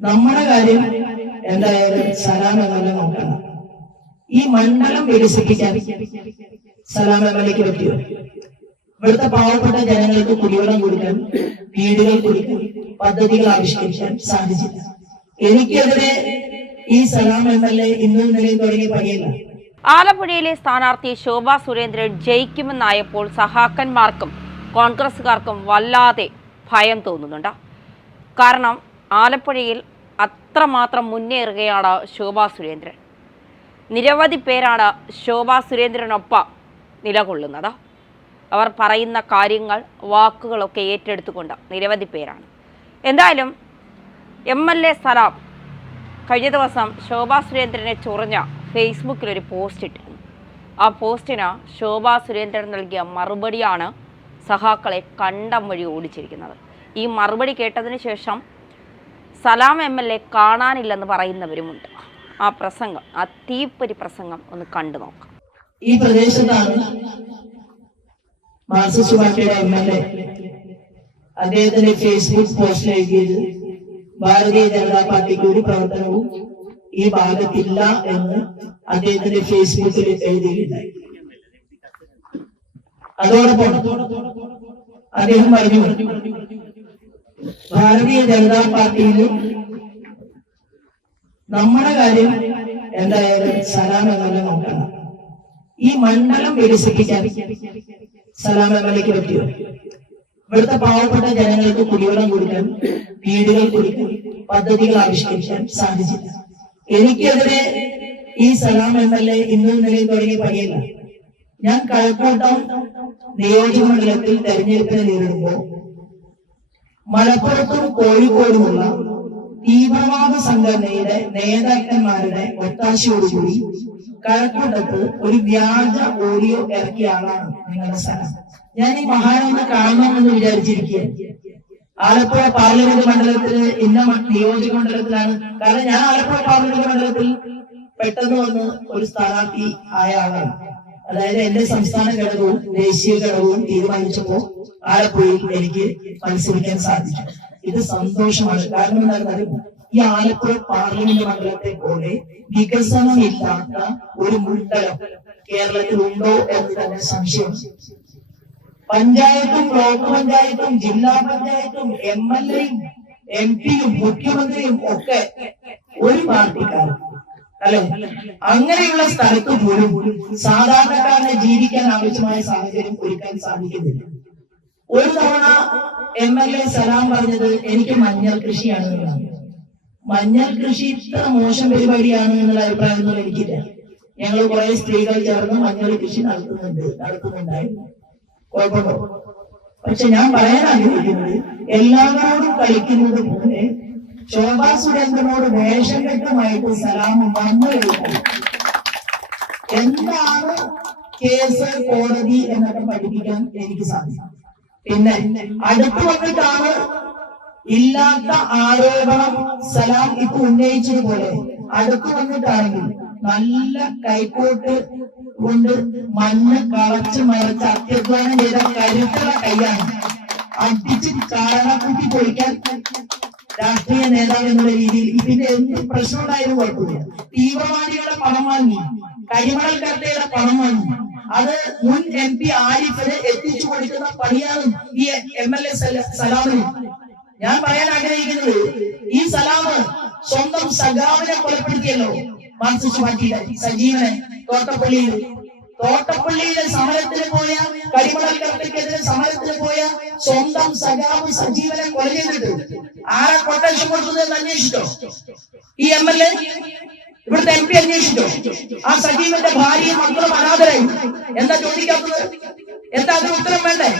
നമ്മുടെ കാര്യം എന്തായാലും സലാം എം.എൽ.എ നോക്കണം. ഈ മണ്ഡലം വികസിപ്പിക്കാൻ സലാം എം.എൽ.എക്ക് പറ്റിയോ? ഇവിടുത്തെ പാവപ്പെട്ട ജനങ്ങൾക്ക് കുടിവെള്ളം കൊടുക്കാൻ, വീടുകൾ കൊടുക്കാൻ, പദ്ധതികൾ ആവിഷ്കരിക്കാൻ സാധിച്ചില്ല. എനിക്കെതിരെ ഈ സലാം എം.എൽ.എ ഇന്നും നിലയിൽ തുടങ്ങിയ പണിയല്ല. ആലപ്പുഴയിലെ സ്ഥാനാർത്ഥി ശോഭാ സുരേന്ദ്രൻ ജയിക്കുമെന്നായപ്പോൾ സഹാക്കന്മാർക്കും കോൺഗ്രസുകാർക്കും വല്ലാതെ ഭയം തോന്നുന്നുണ്ട്. കാരണം ആലപ്പുഴയിൽ അത്രമാത്രം മുന്നേറുകയാണ് ശോഭാ സുരേന്ദ്രൻ. നിരവധി പേരാണ് ശോഭാ സുരേന്ദ്രനൊപ്പം നിലകൊള്ളുന്നത്. അവർ പറയുന്ന കാര്യങ്ങൾ, വാക്കുകളൊക്കെ ഏറ്റെടുത്തുകൊണ്ട് നിരവധി പേരാണ്. എന്തായാലും എം.എൽ.എ സലാം കഴിഞ്ഞ ദിവസം ശോഭാ സുരേന്ദ്രനെ ചൊറിഞ്ഞ ഫേസ്ബുക്കിലൊരു പോസ്റ്റ് ഇട്ടിരുന്നു. ആ പോസ്റ്റിന് ശോഭാ സുരേന്ദ്രൻ നൽകിയ മറുപടിയാണ് സഹാക്കളെ കണ്ടം വഴി ഓടിച്ചിരിക്കുന്നത്. ഈ മറുപടി കേട്ടതിന് ശേഷം സലാം എം.എൽ.എ കാണാനില്ലെന്ന് പറയുന്നവരുമുണ്ട്. ആ പ്രസംഗം, ആ തീപ്പൊരി പ്രസംഗം ഒന്ന് കണ്ടു നോക്കാം. ഈ പ്രദേശത്താണ് മാർക്സിസ്റ്റ് പാർട്ടിയുടെ എം.എൽ.എ അദ്ദേഹത്തിന്റെ ഫേസ്ബുക്ക് പോസ്റ്റിൽ എഴുതിയത് ഭാരതീയ ജനതാ പാർട്ടിക്ക് ഒരു പ്രവർത്തനവും ഈ ഭാഗത്തില്ല എന്ന് അദ്ദേഹത്തിന്റെ ഫേസ്ബുക്കിൽ എഴുതിയിട്ടുണ്ടായി. അതോടൊപ്പം അദ്ദേഹം പറഞ്ഞു, ഭാരതീയ ജനതാ പാർട്ടിയിൽ നമ്മുടെ കാര്യം എന്തായാലും സലാം എം.എൽ.എ നോക്കണം. ഈ മണ്ഡലം വികസിപ്പിക്കാൻ സലാം എം.എൽ.എക്ക് പറ്റിയോ? ഇവിടുത്തെ പാവപ്പെട്ട ജനങ്ങൾക്ക് കുടിവെള്ളം കൊടുക്കാൻ, വീടുകൾ കൊടുക്കാൻ, പദ്ധതികൾ ആവിഷ്കരിക്കാൻ സാധിച്ചില്ല. എനിക്കെതിരെ ഈ സലാം എം.എൽ.എ ഇന്നും നിലയിൽ തുടങ്ങിയ പണിയല്ല. ഞാൻ കഴക്കൂട്ടം നിയോജക മണ്ഡലത്തിൽ തെരഞ്ഞെടുപ്പിനെ നേരിടുമ്പോൾ മലപ്പുറത്തും കോഴിക്കോടുമുള്ള തീവ്രവാദ സംഘടനയുടെ നേതാക്കന്മാരുടെ ഒത്താശയോടുകൂടി കഴക്കൂട്ടത്ത് ഒരു വ്യാജ ഓഡിയോ ഇറക്കിയ ആളാണ് നിങ്ങളുടെ സലാം. ഞാൻ ഈ മഹാനൊന്ന് കാണണമെന്ന് വിചാരിച്ചിരിക്കുകയാണ്. ആലപ്പുഴ പാർലമെന്റ് മണ്ഡലത്തില് ഇന്ന നിയോജക മണ്ഡലത്തിലാണ്. കാരണം ഞാൻ ആലപ്പുഴ പാർലമെന്റ് മണ്ഡലത്തിൽ പെട്ടെന്ന് വന്ന് ഒരു സ്ഥാനാർത്ഥി ആയ ആളാണ്. അതായത് എന്റെ സംസ്ഥാന ഘടകവും ദേശീയ ഘടകവും തീരുമാനിച്ചപ്പോ ആലപ്പുഴയിൽ എനിക്ക് മത്സരിക്കാൻ സാധിച്ചു. ഇത് സന്തോഷമാണ്. കാരണം എന്താണെന്നറിയാം, ഈ ആലപ്പുഴ പാർലമെന്റ് മണ്ഡലത്തെ പോലെ വികസനമില്ലാത്ത ഒരു മണ്ഡലം കേരളത്തിൽ ഉണ്ടോ എന്ന് തന്നെ സംശയം. പഞ്ചായത്തും ബ്ലോക്ക് പഞ്ചായത്തും ജില്ലാ പഞ്ചായത്തും എം.എൽ.എയും എം.പിയും മുഖ്യമന്ത്രിയും ഒക്കെ ഒരു പാർട്ടിക്കാരും അല്ലെ. അങ്ങനെയുള്ള സ്ഥലത്ത് പോലും സാധാരണക്കാരനെ ജീവിക്കാൻ ആവശ്യമായ സാഹചര്യം ഒരുക്കാൻ സാധിക്കുന്നില്ല. ഒരു തവണ എം.എൽ.എ സലാം പറഞ്ഞത് എനിക്ക് മഞ്ഞൾ കൃഷിയാണ് എന്നാണ്. മഞ്ഞൾ കൃഷി ഇത്ര മോശം പരിപാടിയാണ് എന്നുള്ള അഭിപ്രായമൊന്നും എനിക്കില്ല. ഞങ്ങൾ കുറെ സ്ത്രീകൾ ചേർന്ന് മഞ്ഞൾ കൃഷി നടത്തുന്നുണ്ടായിരുന്നു. കുഴപ്പമോ? പക്ഷെ ഞാൻ പറയാൻ ആഗ്രഹിക്കുന്നത്, എല്ലാവരോടും കളിക്കുന്നത് പോലെ ശോഭാ സുരേന്ദ്രനോട് വേഷം കെട്ടുമായിട്ട് സലാം വന്നു കഴിഞ്ഞാൽ എന്താണ് കേസ്, കോടതി എന്നൊക്കെ പഠിപ്പിക്കാൻ എനിക്ക് സാധിക്കും. പിന്നെ അടുത്ത് വന്നിട്ടാണ് ഇല്ലാത്ത ആരോപണം സലാം ഇപ്പൊ ഉന്നയിച്ചതുപോലെ അടുത്ത് വന്നിട്ടാണെങ്കിൽ നല്ല കൈക്കോട്ട് കൊണ്ട് മണ്ണ് കളച്ച് മറച്ച് അത്യധ്വാനം ചെയ്ത കരുത്തുള്ള കൈയാണ്. അടിച്ച് കാരണക്കുട്ടി പൊളിക്കാൻ രാഷ്ട്രീയ നേതാവ് എന്നുള്ള രീതിയിൽ ഇതിന്റെ എന്ത് പ്രശ്നം ഉണ്ടായാലും കുഴപ്പമില്ല. തീവ്രവാദികളുടെ പണം വാങ്ങി, കരിമണൽ കർത്തയുടെ പണം വാങ്ങി അത് മുൻ എം.പി ആരിഫിന് എത്തിച്ചു കൊടുക്കുന്ന പണിയാണ് ഈ എം.എൽ.എ സലാമിന്. ഞാൻ പറയാൻ ആഗ്രഹിക്കുന്നത്, ഈ സലാമ് സ്വന്തം സഖാവിനെ കൊലപ്പെടുത്തിയല്ലോ. മാർക്സിസ്റ്റ് പാർട്ടിയുടെ സജീവനെ തോട്ടപ്പള്ളിയിലെ സമരത്തിന് പോയ, കരിമണൽ കർത്തയ്ക്കെതിരെ സമരത്തിന് പോയ സ്വന്തം സഖാവ് സജീവനെ കൊല ചെയ്തിട്ട് ആരെ കൊട്ടേഷൻ കൊടുത്തതെന്ന് അന്വേഷിച്ചോ? ഈ എം.എൽ.എ, ഇവിടുത്തെ എം.പി അന്വേഷിച്ചോ? ആ സജീവന്റെ ഭാര്യയും മക്കളും അനാഥരായി. എന്താ ചോദിക്കാത്തത്? എന്താ അതിന് ഉത്തരം വേണ്ടേ?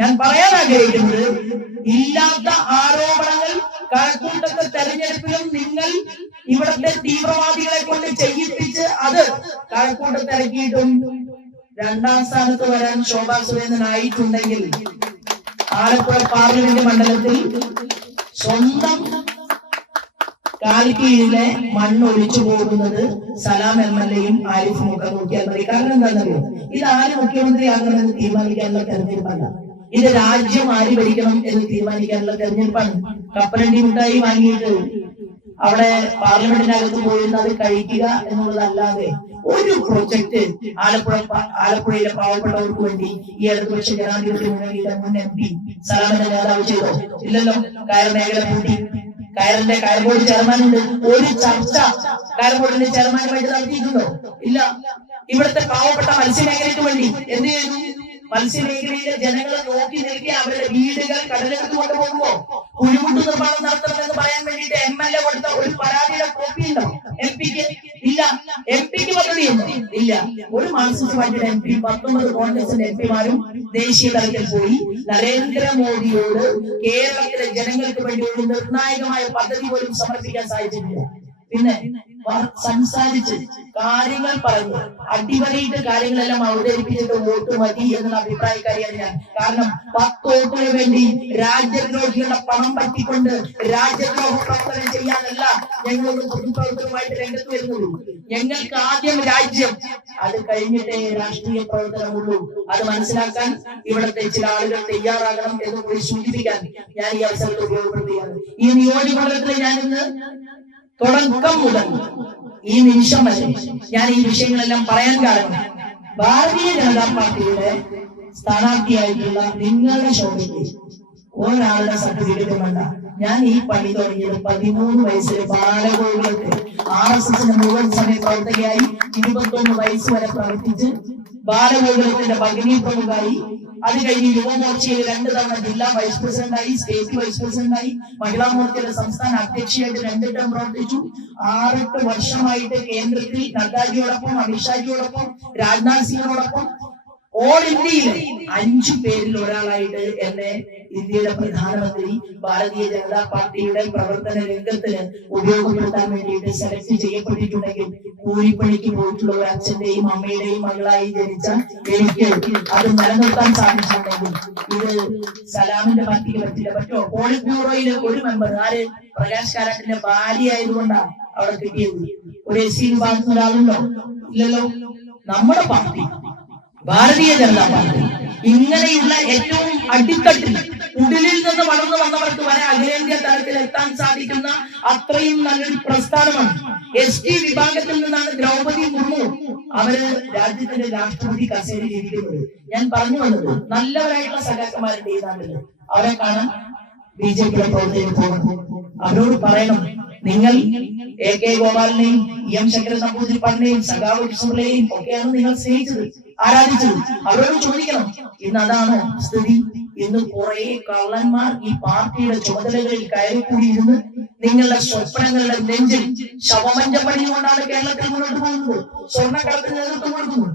ഞാൻ പറയാൻ ആഗ്രഹിക്കുന്നത്, ഇല്ലാത്ത ആരോപണങ്ങൾ കഴക്കൂട്ടത്തെ തെരഞ്ഞെടുപ്പിലും നിങ്ങൾ ഇവിടത്തെ തീവ്രവാദികളെ കൊണ്ട് ചെയ്യിപ്പിച്ച് അത് കഴക്കൂട്ടത്തിറക്കിയിട്ടും രണ്ടാം സ്ഥാനത്ത് വരാൻ ശോഭാ സുരേന്ദ്രനായിട്ടുണ്ടെങ്കിൽ ആലപ്പുഴ പാർലമെന്റ് മണ്ഡലത്തിൽ സ്വന്തം കാൽക്കീഴിലെ മണ്ണൊലിച്ചു പോകുന്നത് സലാം എം.എൽ.എയും ആരിഫും ഒക്കെ നോക്കിയാൽ മതി. കാരണം എന്താണെന്നറിയോ, ഇത് ആര് മുഖ്യമന്ത്രിയാകണമെന്ന് തീരുമാനിക്കാനുള്ള തെരഞ്ഞെടുപ്പല്ല. ഇത് രാജ്യം ആര് ഭരിക്കണം എന്ന് തീരുമാനിക്കാനുള്ള തെരഞ്ഞെടുപ്പാണ്. കപ്പലണ്ടി മിഠായി വാങ്ങിയിട്ട് അവിടെ പാർലമെന്റിനകത്ത് പോയിരുന്ന് അത് കഴിക്കുക എന്നുള്ളതല്ലാതെ ഒരു പ്രൊജക്ട് ആലപ്പുഴയിലെ പാവപ്പെട്ടവർക്ക് വേണ്ടി ഈ ഇടതുപക്ഷ ജനാധിപത്യ മുന്നണിയുടെ മുൻ MP സലാമിന്റെ നേതാവ് ചെയ്തോ? ഇല്ലല്ലോ. കയർ മേഖല പൂട്ടി. കയർ ബോർഡ് ചെയർമാൻ ഉണ്ട്. ഒരു ചർച്ച കയർ ബോർഡിന്റെ ചെയർമാനുമായിട്ട് നടത്തിയിട്ടുണ്ടോ? ഇല്ല. ഇവിടുത്തെ പാവപ്പെട്ട മത്സ്യമേഖലയ്ക്ക് വേണ്ടി എന്ത് ചെയ്തു? മത്സ്യമേഖലയിലെ ജനങ്ങളെ നോക്കി നിൽക്കി അവരുടെ വീടുകൾ കടലെടുത്ത് കൊണ്ടുപോകുമ്പോ കുഴിമുട്ട് നിർമ്മാണം നടത്തണമെന്ന് പറയാൻ വേണ്ടിയിട്ട് MLA കൊടുത്ത ഒരു പരാതിയുടെ കോപ്പി ഉണ്ടോ MP-ക്ക്? ഇല്ല. MP-ക്ക് പദ്ധതിയുണ്ടോ? ഇല്ല. ഒരു മാർക്സിസ്റ്റ് പാർട്ടിയുടെ MP 19 കോൺഗ്രസിന്റെ MP-മാരും ദേശീയ തലത്തിൽ പോയി നരേന്ദ്രമോദിയോട് കേരളത്തിലെ ജനങ്ങൾക്ക് വേണ്ടി ഒരു നിർണായകമായ പദ്ധതി പോലും സമർപ്പിക്കാൻ സാധിച്ചിട്ടില്ല. പിന്നെ സംസാരിച്ച് കാര്യങ്ങൾ പറഞ്ഞു അടിവരയിട്ട് കാര്യങ്ങളെല്ലാം അവതരിപ്പിച്ചിട്ട് വോട്ട് മതി എന്നുള്ള അഭിപ്രായക്കാരിയാണ് ഞാൻ. കാരണം 10 വോട്ടിന് വേണ്ടി രാജ്യദ്രോഹികളുടെ പണം പറ്റിക്കൊണ്ട് രാജ്യദ്രോഹ പ്രവർത്തനം ചെയ്യാനല്ല ഞങ്ങളൊരു പൊതുപ്രവർത്തനവുമായിട്ട് രംഗത്ത് വരുന്നത്. ഞങ്ങൾക്ക് ആദ്യം രാജ്യം, അത് കഴിഞ്ഞിട്ടേ രാഷ്ട്രീയ പ്രവർത്തനമുള്ളൂ. അത് മനസ്സിലാക്കാൻ ഇവിടുത്തെ ചില ആളുകൾ തയ്യാറാകണം എന്ന് കൂടി സൂചിപ്പിക്കാൻ ഞാൻ ഈ അവസരത്തിൽ ഉപയോഗപ്പെടുത്തുകയാണ്. ഈ നിയോജകമണ്ഡലത്തിൽ ഞാനിന്ന് തുടക്കം മുതൽ ഈ നിമിഷം വരെ ഞാൻ ഈ വിഷയങ്ങളെല്ലാം പറയാൻ കാരണം ഭാരതീയ ജനതാ പാർട്ടിയുടെ സ്ഥാനാർത്ഥിയായിട്ടുള്ള നിങ്ങളുടെ ശോഭയ്ക്ക് ഒരാളുടെ സർട്ടിഫിക്കറ്റ് വേണ്ട. ഞാൻ ഈ പണി തുടങ്ങിയത് 13 വയസ്സിലെ ബാലഗോകുലത്തിൽ RSSന്റെ മുഴുവൻ സമയ പ്രവർത്തകയായി 21 വയസ്സ് വരെ പ്രവർത്തിച്ച് ബാലഗോകുലത്തിന്റെ ഭഗിനി പ്രമുഖായി. അത് കഴിഞ്ഞ് യുവമോർച്ചയിൽ 2 തവണ ജില്ലാ വൈസ് പ്രസിഡന്റായി, സ്റ്റേറ്റ് വൈസ് പ്രസിഡന്റായി, മഹിളാ മോർച്ചയുടെ സംസ്ഥാന അധ്യക്ഷയായിട്ട് 2 ടേം പ്രവർത്തിച്ചു. 6-8 വർഷമായിട്ട് കേന്ദ്രത്തിൽ നദ്ദാജിയോടൊപ്പം, അമിത്ഷാജിയോടൊപ്പം, രാജ്നാഥ് സിംഗിനോടൊപ്പം ഓൾ ഇന്ത്യയിൽ 5 പേരിൽ ഒരാളായിട്ട് എന്നെ ഇന്ത്യയുടെ പ്രധാനമന്ത്രി ഭാരതീയ ജനതാ പാർട്ടിയുടെ പ്രവർത്തന രംഗത്തിന് ഉപയോഗപ്പെടുത്താൻ വേണ്ടിയിട്ട് സെലക്ട് ചെയ്യപ്പെട്ടിട്ടുണ്ടെങ്കിൽ കൂലിപ്പണിക്ക് പോയിട്ടുള്ള ഒരു അച്ഛന്റെയും അമ്മയുടെയും മകളായി ജനിച്ച എനിക്ക് അത് നിലനിർത്താൻ സാധിച്ചിട്ടുണ്ടെങ്കിൽ ഇത് സലാമിന്റെ പാർട്ടിക്ക് പറ്റില്ല. പറ്റോ? പോളിറ്റ് ബ്യൂറോയിലെ ഒരു മെമ്പർ ആര്? പ്രകാശ് കാരാട്ടിന്റെ ഭാര്യ ആയതുകൊണ്ടാണ് അവിടെ കിട്ടിയത്. ഒരു SC വിഭാഗത്തിന് ഒരാളുണ്ടോ? ഇല്ലല്ലോ. നമ്മുടെ പാർട്ടി ഭാരതീയ ജനതാ പാർട്ടി ഇങ്ങനെയുള്ള ഏറ്റവും അടിത്തട്ടിൽ ഉടലിൽ നിന്ന് വളർന്നു വന്നവർക്ക് വരെ അഖിലേന്ത്യാ തലത്തിൽ എത്താൻ സാധിക്കുന്ന അത്രയും നല്ലൊരു പ്രസ്ഥാനമാണ്. ST വിഭാഗത്തിൽ നിന്നാണ് ദ്രൗപദി മുർമു അവര് രാജ്യത്തിന്റെ രാഷ്ട്രപതി കസേരയിൽ ഇരിക്കുന്നത്. ഞാൻ പറഞ്ഞു വന്നത് നല്ലവരായിട്ടുള്ള സഖാക്കന്മാരുണ്ട് ഈ നാട്ടില്. അവരെ കാണാൻ BJP-യുടെ പ്രവർത്തകർ പോകണം. അവരോട് പറയണം, നിങ്ങൾ AK ഗോപാലിനെയും EM ശങ്കരൻ നമ്പൂതിരിപ്പാടിനെയും സഖാവ് കൃഷ്ണപിള്ളയെയും ഒക്കെയാണ് നിങ്ങൾ സ്നേഹിച്ചത്, ആരാധിച്ചത്. അവരോട് ചോദിക്കണം, ഇന്ന് അതാണോ സ്ഥിതി? ഇന്ന് കുറെ കള്ളന്മാർ ഈ പാർട്ടിയുടെ ചുമതലകളിൽ കയറിക്കൂടിയിരുന്ന് നിങ്ങളുടെ സ്വപ്നങ്ങളുടെ നെഞ്ചിൽ ശവമഞ്ചം പണിയുകൊണ്ടാണ് കേരളത്തിൽ മുന്നോട്ട് പോകുന്നത്. സ്വർണ്ണക്കടത്തിന് നേതൃത്വം കൊടുക്കുന്നു.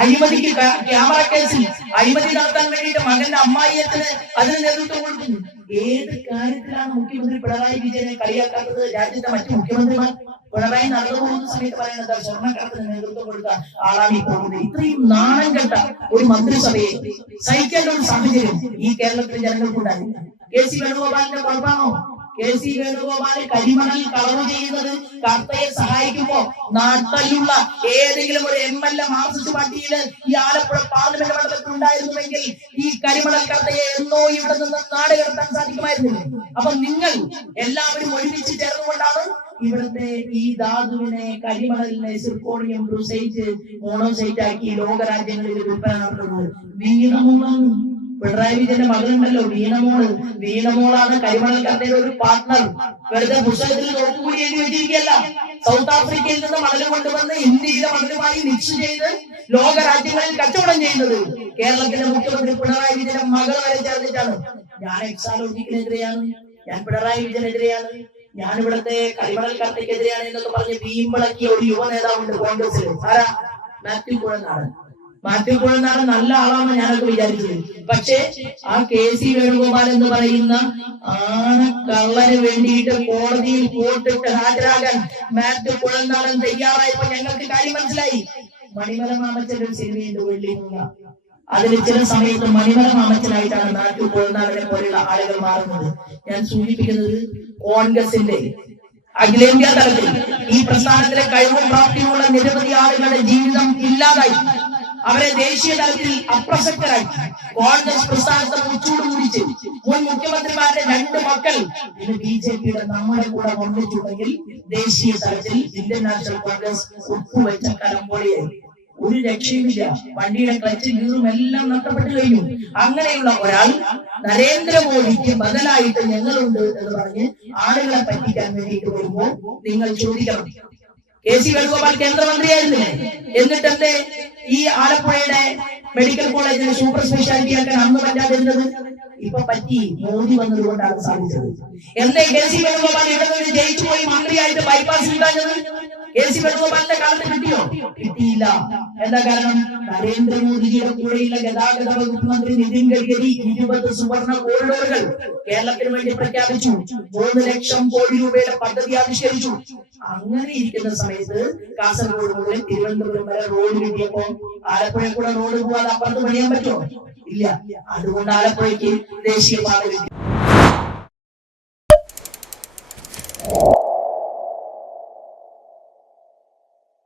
അഴിമതിക്ക് ക്യാമറ കേസിൽ അഴിമതി നടത്താൻ വേണ്ടിയിട്ട് മകന്റെ അമ്മായിയത്തിന് അതിന് നേതൃത്വം കൊടുക്കുന്നു. ഏത് കാര്യത്തിലാണ് മുഖ്യമന്ത്രി പിണറായി വിജയനെ കളിയാക്കാത്തത്? രാജ്യത്തെ മറ്റു മുഖ്യമന്ത്രിമാർ പിണറായി നടന്നു പോകുന്ന സമയത്ത് പറയുന്നത് സ്വർണ്ണക്കടത്തിന് നേതൃത്വം കൊടുത്ത ആളാണ് ഈ പോകുന്നത്. ഇത്രയും നാണം കെട്ട ഒരു മന്ത്രിസഭയെ സഹിക്കേണ്ട ഒരു സാഹചര്യം ഈ കേരളത്തിലെ ജനങ്ങൾക്കുണ്ടായില്ല. KC വേണുഗോപാലിന്റെ കുഴപ്പമാണോ? KC വേണുഗോപാൽ കരിമണൽ കളവ് ചെയ്യുന്നത് കർത്തയെ സഹായിക്കുമ്പോ നാട്ടിലുള്ള ഏതെങ്കിലും ഒരു MLA മാർക്സിസ്റ്റ് പാർട്ടിയില് ഈ ആലപ്പുഴ പാർലമെന്റ് മണ്ഡലത്തിൽ ഉണ്ടായിരുന്നുവെങ്കിൽ ഈ കരിമണൽ കർത്തയെ എന്നോ ഇവിടെ നിന്ന് നാട് കടത്താൻ സാധിക്കുമായിരുന്നില്ല. അപ്പൊ നിങ്ങൾ എല്ലാവരും ഒരുമിച്ച് ചേർന്നുകൊണ്ടാണ് ഇവിടുത്തെ ഈ ധാതുവിനെ, കരിമണലിനെ സിർക്കോണിയം, ബ്രൂസൈറ്റ്, മോണോസൈറ്റ് ആക്കി ലോകരാജ്യങ്ങളിൽ വിൽപ്പന നടത്തുന്നത് വീണമൂളാണ്. പിണറായി വിജയന്റെ മകളുണ്ടല്ലോ വീണമോളാണ് കരിമണൽ കർത്തയുടെ ഒരു പാർട്ട്ണർ. വെറുതെ പുസ്തകത്തിൽ നോക്കുകൂടി എഴുതി വെച്ചിരിക്കുകയല്ല. സൗത്ത് ആഫ്രിക്കയിൽ നിന്ന് മണൽ കൊണ്ടുവന്ന് ഇന്ത്യയിലെ മണലുമായി മിക്സ് ചെയ്ത് ലോകരാജ്യങ്ങളിൽ കച്ചവടം ചെയ്യുന്നത് കേരളത്തിലെ മുഖ്യമന്ത്രി പിണറായി വിജയന്റെ മകൾ വരെ ചേർന്നിട്ടാണ്. ഞാൻ എക്സാലോജിക്കിനെതിരെയാണ്, ഞാൻ പിണറായി വിജയനെതിരെയാണ്, ഞാൻ ഇവിടുത്തെ കരിമണൽ കർത്തയ്ക്കെതിരെയാണ് എന്നൊക്കെ പറഞ്ഞ് വീമ്പിളക്കിയ ഒരു യുവ നേതാവുണ്ട് കോൺഗ്രസിൽ. ആരാ? മാത്യു കുഴൽനാടൻ. നല്ല ആളാണെന്ന് ഞാനൊക്കെ വിചാരിച്ചത്. പക്ഷേ ആ KC വേണുഗോപാൽ എന്ന് പറയുന്ന ആനക്കള്ളന് വേണ്ടിയിട്ട് കോടതിയിൽ കോട്ടിട്ട് ഹാജരാകാൻ മാത്യു കുഴൽനാടൻ തയ്യാറായപ്പോ ഞങ്ങൾക്ക് കാര്യം മനസ്സിലായി. മണിമല മാമച്ചന്റെ ഒരു സിനിമയുണ്ട് വെള്ളിമുങ്ങ. അതിൽ ചില സമയത്ത് മണിമല മാമച്ചനായിട്ടാണ് മാത്യു കുഴൽനാടനെ പോലെയുള്ള ആളുകൾ മാറുന്നത്. ഞാൻ സൂചിപ്പിക്കുന്നത് കോൺഗ്രസിന്റെ അഖിലേന്ത്യാ തലത്തിൽ ഈ പ്രസ്ഥാനത്തിലെ കഴിവും പ്രാപ്തിയുമുള്ള നിരവധി ആളുകളുടെ ജീവിതം ഇല്ലാതായി. അവരെ ദേശീയ തലത്തിൽ അപ്രസക്തരാക്കി. കോൺഗ്രസ് പ്രസ്ഥാനത്തെ മുച്ചൂട് കുടിച്ച് മുൻ മുഖ്യമന്ത്രിമാരുടെ 2 മക്കൾ ഇന്ന് BJP-യുടെ നമ്മുടെ കൂടെ വന്നിട്ടുണ്ടെങ്കിൽ ദേശീയ തലത്തിൽ ഇന്ത്യൻ നാഷണൽ കോൺഗ്രസ് ഒപ്പുവെച്ച കലമ്പോളിയായി. ഒരു രക്ഷയുമില്ല. വണ്ടിയുടെ ക്ലച്ച് ഗീറും എല്ലാം നഷ്ടപ്പെട്ടു കഴിഞ്ഞു. അങ്ങനെയുള്ള ഒരാൾ നരേന്ദ്രമോദിക്ക് ബദലായിട്ട് ഞങ്ങളുണ്ട് എന്ന് പറഞ്ഞ് ആളുകളെ പറ്റിക്കാൻ വേണ്ടിയിട്ട് വരുമ്പോൾ നിങ്ങൾ ചോദിക്കണം, KC വേണുഗോപാൽ കേന്ദ്രമന്ത്രിയായിരുന്നില്ലേ? എന്നിട്ടെന്തേ ഈ ആലപ്പുഴയുടെ മെഡിക്കൽ കോളേജിന് സൂപ്പർ സ്പെഷ്യാലിറ്റി ആക്കാൻ അന്ന് പറ്റാതിരുന്നത്? ഇപ്പൊ പറ്റി, മോദി വന്നതുകൊണ്ടാണ് സാധിച്ചത്. എന്തേ KC വേണുഗോപാൽ ഇവിടെ നിന്ന് ജയിച്ചു പോയി മന്ത്രിയായിട്ട് ബൈപ്പാസ് ഉണ്ടാകുന്നത്? KC വേണുഗോപാലിന്റെ കാലത്ത് കിട്ടിയോ? കിട്ടിയില്ല. എന്താ കാരണം? നരേന്ദ്രമോദിജിയുടെ കൂടെയുള്ള ഗതാഗത വകുപ്പ് മന്ത്രി നിതിൻ ഗഡ്കരി 20 സുവർണ കോറിഡോറുകൾ കേരളത്തിന് വേണ്ടി പ്രഖ്യാപിച്ചു. 3 ലക്ഷം കോടി രൂപയുടെ പദ്ധതി ആവിഷ്കരിച്ചു. അങ്ങനെ ഇരിക്കുന്ന സമയത്ത് കാസർഗോഡ് മുതൽ തിരുവനന്തപുരം വരെ റോഡ് കിട്ടിയപ്പോ ആലപ്പുഴ കൂടെ റോഡ് പോവാതെ അപ്പുറത്ത് പണിയാൻ പറ്റുമോ? ഇല്ല. അതുകൊണ്ട് ആലപ്പുഴയ്ക്ക് ദേശീയപാത കിട്ടി.